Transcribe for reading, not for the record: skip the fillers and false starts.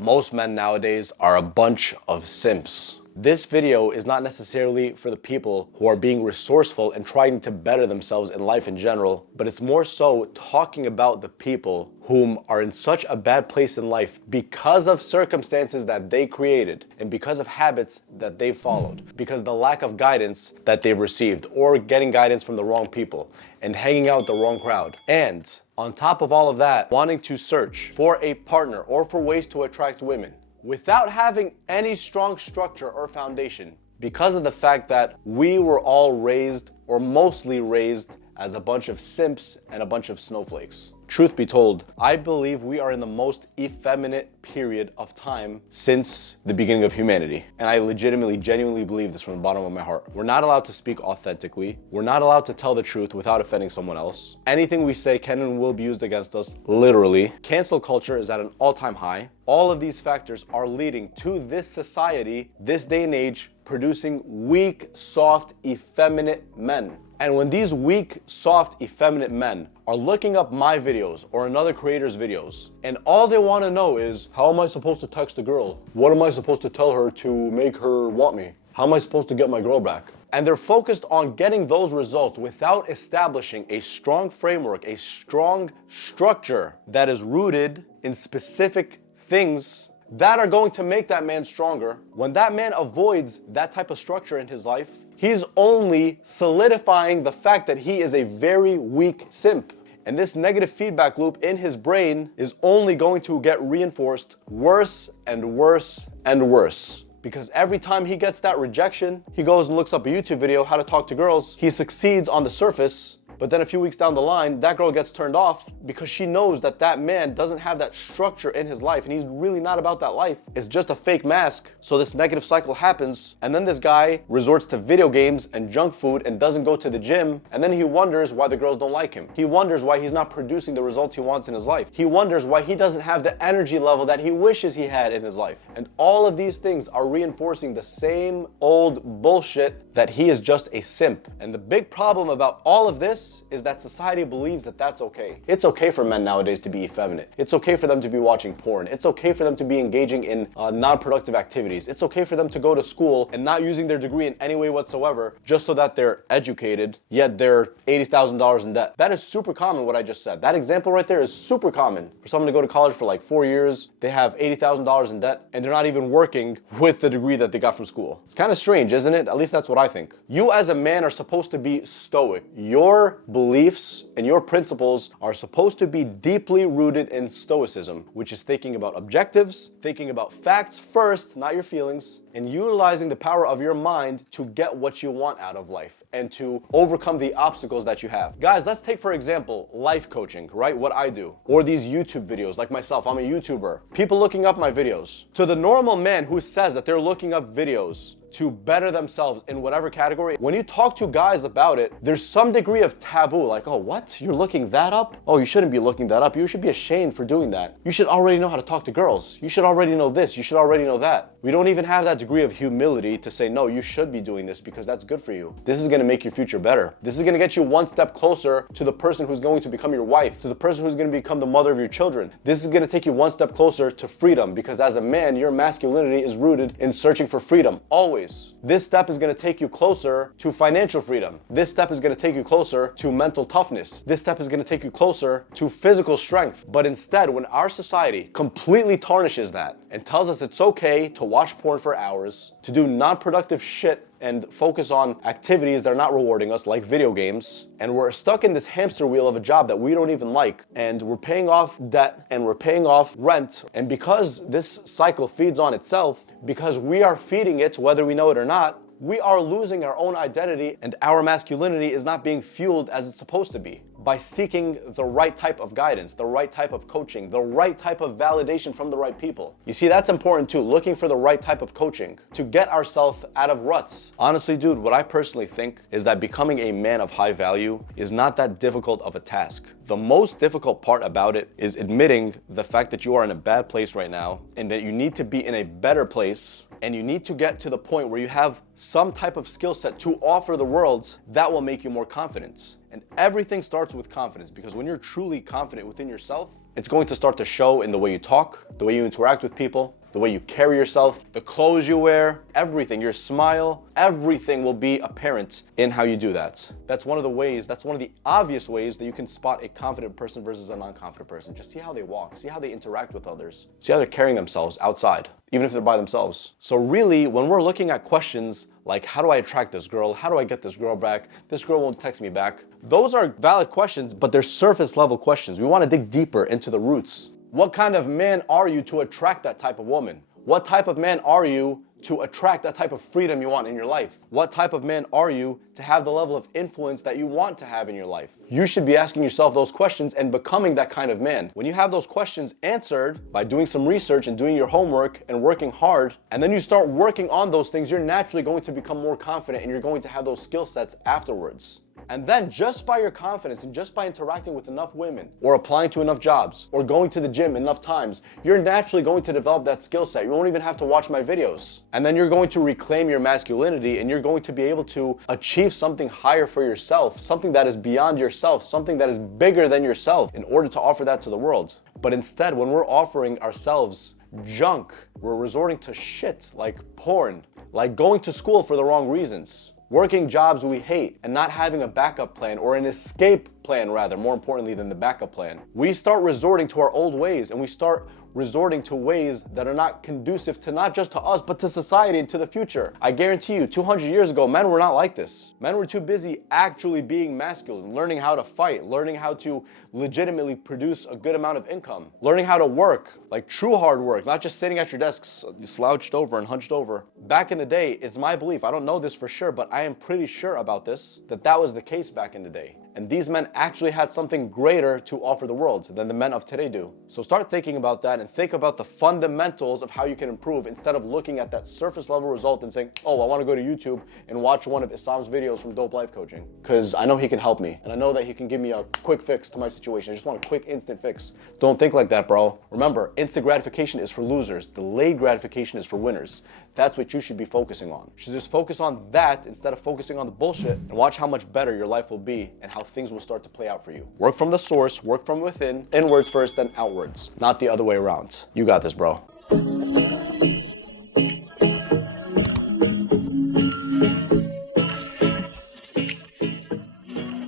Most men nowadays are a bunch of simps. This video is not necessarily for the people who are being resourceful and trying to better themselves in life in general, but it's more so talking about the people whom are in such a bad place in life because of circumstances that they created and because of habits that they followed, because the lack of guidance that they've received or getting guidance from the wrong people and hanging out with the wrong crowd. And on top of all of that, wanting to search for a partner or for ways to attract women without having any strong structure or foundation, because of the fact that we were all raised, or mostly raised, as a bunch of simps and a bunch of snowflakes. Truth be told, I believe we are in the most effeminate period of time since the beginning of humanity. And I legitimately, genuinely believe this from the bottom of my heart. We're not allowed to speak authentically. We're not allowed to tell the truth without offending someone else. Anything we say can and will be used against us, literally. Cancel culture is at an all-time high. All of these factors are leading to this society, this day and age, producing weak, soft, effeminate men. And when these weak, soft, effeminate men are looking up my videos or another creator's videos, and all they want to know is, how am I supposed to text a girl? What am I supposed to tell her to make her want me? How am I supposed to get my girl back? And they're focused on getting those results without establishing a strong framework, a strong structure that is rooted in specific things that are going to make that man stronger. When that man avoids that type of structure in his life, he's only solidifying the fact that he is a very weak simp. And this negative feedback loop in his brain is only going to get reinforced worse and worse and worse. Because every time he gets that rejection, he goes and looks up a YouTube video, how to talk to girls. He succeeds on the surface, but then a few weeks down the line, that girl gets turned off because she knows that that man doesn't have that structure in his life and he's really not about that life. It's just a fake mask. So this negative cycle happens, and then this guy resorts to video games and junk food and doesn't go to the gym, and then he wonders why the girls don't like him. He wonders why he's not producing the results he wants in his life. He wonders why he doesn't have the energy level that he wishes he had in his life. And all of these things are reinforcing the same old bullshit that he is just a simp. And the big problem about all of this is that society believes that that's okay. It's okay for men nowadays to be effeminate. It's okay for them to be watching porn. It's okay for them to be engaging in non-productive activities. It's okay for them to go to school and not using their degree in any way whatsoever just so that they're educated, yet they're $80,000 in debt. That is super common, what I just said. That example right there is super common. For someone to go to college for like 4 years, they have $80,000 in debt, and they're not even working with the degree that they got from school. It's kind of strange, isn't it? At least that's what I think. You as a man are supposed to be stoic. Your beliefs and your principles are supposed to be deeply rooted in Stoicism, which is thinking about objectives, thinking about facts first, not your feelings, and utilizing the power of your mind to get what you want out of life and to overcome the obstacles that you have. Guys, let's take, for example, life coaching, right? What I do. Or these YouTube videos, like myself, I'm a YouTuber. People looking up my videos. To the normal man who says that they're looking up videos to better themselves in whatever category, when you talk to guys about it, there's some degree of taboo, like, oh, what? You're looking that up? Oh, you shouldn't be looking that up. You should be ashamed for doing that. You should already know how to talk to girls. You should already know this. You should already know that. We don't even have that degree of humility to say, no, you should be doing this because that's good for you. This is gonna make your future better. This is gonna get you one step closer to the person who's going to become your wife, to the person who's gonna become the mother of your children. This is gonna take you one step closer to freedom, because as a man, your masculinity is rooted in searching for freedom, always. This step is going to take you closer to financial freedom. This step is going to take you closer to mental toughness. This step is going to take you closer to physical strength. But instead, when our society completely tarnishes that and tells us it's okay to watch porn for hours, to do non-productive shit and focus on activities that are not rewarding us, like video games, and we're stuck in this hamster wheel of a job that we don't even like, and we're paying off debt, and we're paying off rent, and because this cycle feeds on itself, because we are feeding it whether we know it or not, we are losing our own identity, and our masculinity is not being fueled as it's supposed to be by seeking the right type of guidance, the right type of coaching, the right type of validation from the right people. You see, that's important too, looking for the right type of coaching to get ourselves out of ruts. Honestly, dude, what I personally think is that becoming a man of high value is not that difficult of a task. The most difficult part about it is admitting the fact that you are in a bad place right now and that you need to be in a better place, and you need to get to the point where you have some type of skill set to offer the world that will make you more confident. And everything starts with confidence, because when you're truly confident within yourself, It's going to start to show in the way you talk, the way you interact with people, the way you carry yourself, the clothes you wear, everything, your smile, everything will be apparent in how you do that. That's one of the obvious ways that you can spot a confident person versus a non-confident person. Just see how they walk, see how they interact with others, see how they're carrying themselves outside, even if they're by themselves. So really, when we're looking at questions like, how do I attract this girl? How do I get this girl back? This girl won't text me back. Those are valid questions, but they're surface level questions. We want to dig deeper into the roots. What kind of man are you to attract that type of woman? What type of man are you to attract that type of freedom you want in your life? What type of man are you to have the level of influence that you want to have in your life? You should be asking yourself those questions and becoming that kind of man. When you have those questions answered by doing some research and doing your homework and working hard, and then you start working on those things, you're naturally going to become more confident and you're going to have those skill sets afterwards. And then just by your confidence and just by interacting with enough women or applying to enough jobs or going to the gym enough times, you're naturally going to develop that skill set. You won't even have to watch my videos. And then you're going to reclaim your masculinity and you're going to be able to achieve something higher for yourself, something that is beyond yourself, something that is bigger than yourself in order to offer that to the world. But instead, when we're offering ourselves junk, we're resorting to shit like porn, like going to school for the wrong reasons, working jobs we hate, and not having a backup plan, or an escape plan rather, more importantly than the backup plan. We start resorting to our old ways, and we start resorting to ways that are not conducive to not just to us, but to society and to the future. I guarantee you, 200 years ago, men were not like this. Men were too busy actually being masculine, learning how to fight, learning how to legitimately produce a good amount of income, learning how to work, like true hard work, not just sitting at your desks slouched over and hunched over. Back in the day, it's my belief, I don't know this for sure, but I am pretty sure about this, that was the case back in the day. And these men actually had something greater to offer the world than the men of today do. So start thinking about that and think about the fundamentals of how you can improve instead of looking at that surface level result and saying, oh, I want to go to YouTube and watch one of Issam's videos from Dope Life Coaching because I know he can help me and I know that he can give me a quick fix to my situation. I just want a quick instant fix. Don't think like that, bro. Remember, instant gratification is for losers. Delayed gratification is for winners. That's what you should be focusing on. You should just focus on that instead of focusing on the bullshit and watch how much better your life will be and how things will start to play out for you. Work from the source, work from within, inwards first, then outwards, not the other way around. You got this, bro.